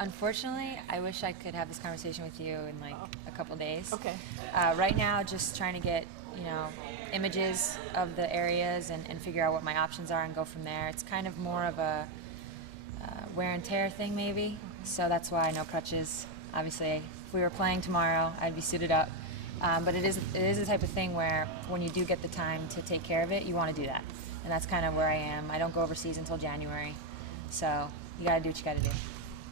Unfortunately, I wish I could have this conversation with you in like a couple days. Okay. Right now, just trying to get, images of the areas and figure out what my options are and go from there. It's kind of more of a wear and tear thing maybe. So that's why no crutches. Obviously, if we were playing tomorrow, I'd be suited up. But it is the type of thing where when you do get the time to take care of it, you want to do that. And that's kind of where I am. I don't go overseas until January. So you got to do what you got to do.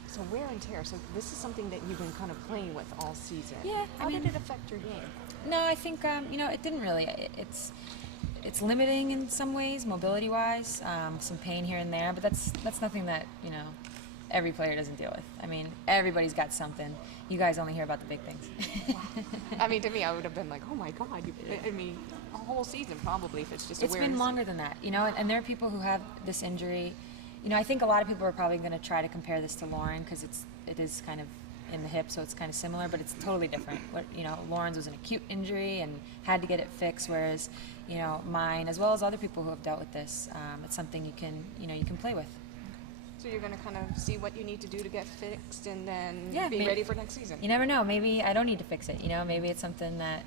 So wear and tear. So this is something that you've been kind of playing with all season. Yeah. How did it affect your game? No, I think it didn't really. It's limiting in some ways, mobility-wise. Some pain here and there, but that's nothing that every player doesn't deal with. I mean, everybody's got something. You guys only hear about the big things. I mean, to me, I would have been like, oh my God. I mean, a whole season probably if it's just a It's been longer than that, and there are people who have this injury. I think a lot of people are probably going to try to compare this to Lauren because it is kind of in the hip, so it's kind of similar, but it's totally different. Lauren's was an acute injury and had to get it fixed, whereas, mine, as well as other people who have dealt with this, it's something you can play with. So you're going to kind of see what you need to do to get fixed and then be maybe, ready for next season. You never know. Maybe I don't need to fix it. Maybe it's something that,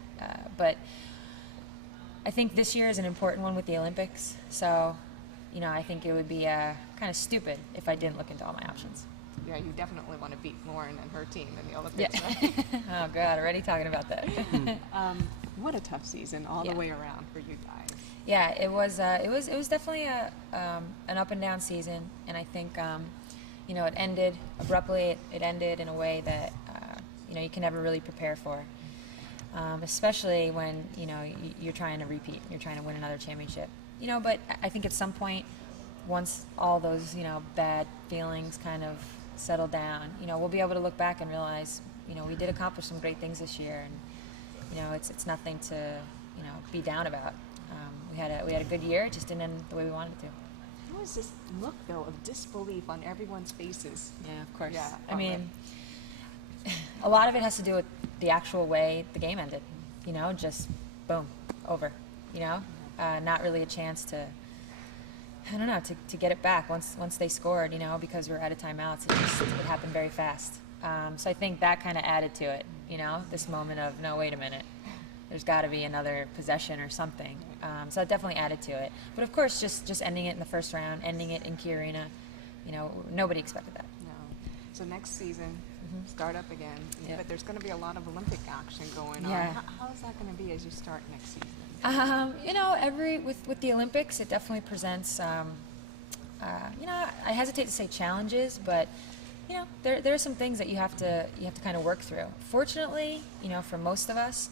but I think this year is an important one with the Olympics. So, I think it would be kind of stupid if I didn't look into all my options. Yeah, you definitely want to beat Lauren and her team in the Olympics. Yeah. Right? Oh God, already talking about that. What a tough season all the way around for you guys. Yeah, it was definitely an up and down season, and I think it ended abruptly. It ended in a way that you can never really prepare for, especially when you're trying to repeat, you're trying to win another championship. But I think at some point, once all those bad feelings kind of settle down, we'll be able to look back and realize we did accomplish some great things this year, and it's nothing to be down about. We had a good year. It just didn't end the way we wanted it to. How was this look though of disbelief on everyone's faces? Yeah, of course. Yeah, I mean, a lot of it has to do with the actual way the game ended. Just boom, over. Not really a chance to, I don't know, to get it back once they scored, because we're out of timeouts. It happened very fast. So I think that kind of added to it, this moment of, no, wait a minute, there's got to be another possession or something. So that definitely added to it. But of course, just ending it in the first round, ending it in Key Arena, nobody expected that. No. So next season, start up again. Yep. But there's going to be a lot of Olympic action going on. Yeah. How is that going to be as you start next season? With the Olympics, it definitely presents, I hesitate to say challenges, but there are some things that you have to kind of work through. Fortunately, for most of us,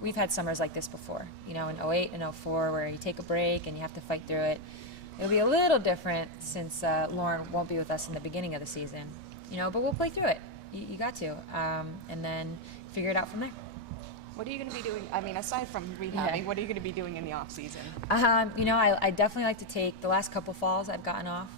we've had summers like this before. In 08 and 04, where you take a break and you have to fight through it. It'll be a little different since Lauren won't be with us in the beginning of the season. But we'll play through it. You got to, and then figure it out from there. What are you going to be doing? I mean, aside from rehabbing, what are you going to be doing in the off season? I definitely like to take the last couple falls I've gotten off.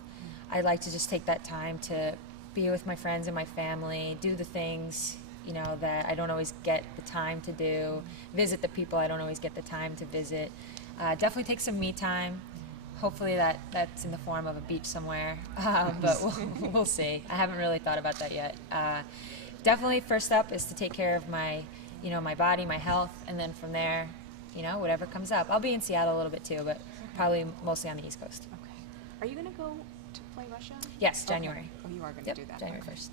I'd like to just take that time to be with my friends and my family, do the things that I don't always get the time to do, visit the people I don't always get the time to visit. Definitely take some me time. Hopefully that's in the form of a beach somewhere, but we'll see. I haven't really thought about that yet. Definitely first up is to take care of my my body, my health, and then from there, whatever comes up. I'll be in Seattle a little bit too, but probably mostly on the East Coast. Okay. Are you going to go to play Russia? Yes, January. Okay. Oh, you are going to Yep, do that. January Okay. 1st.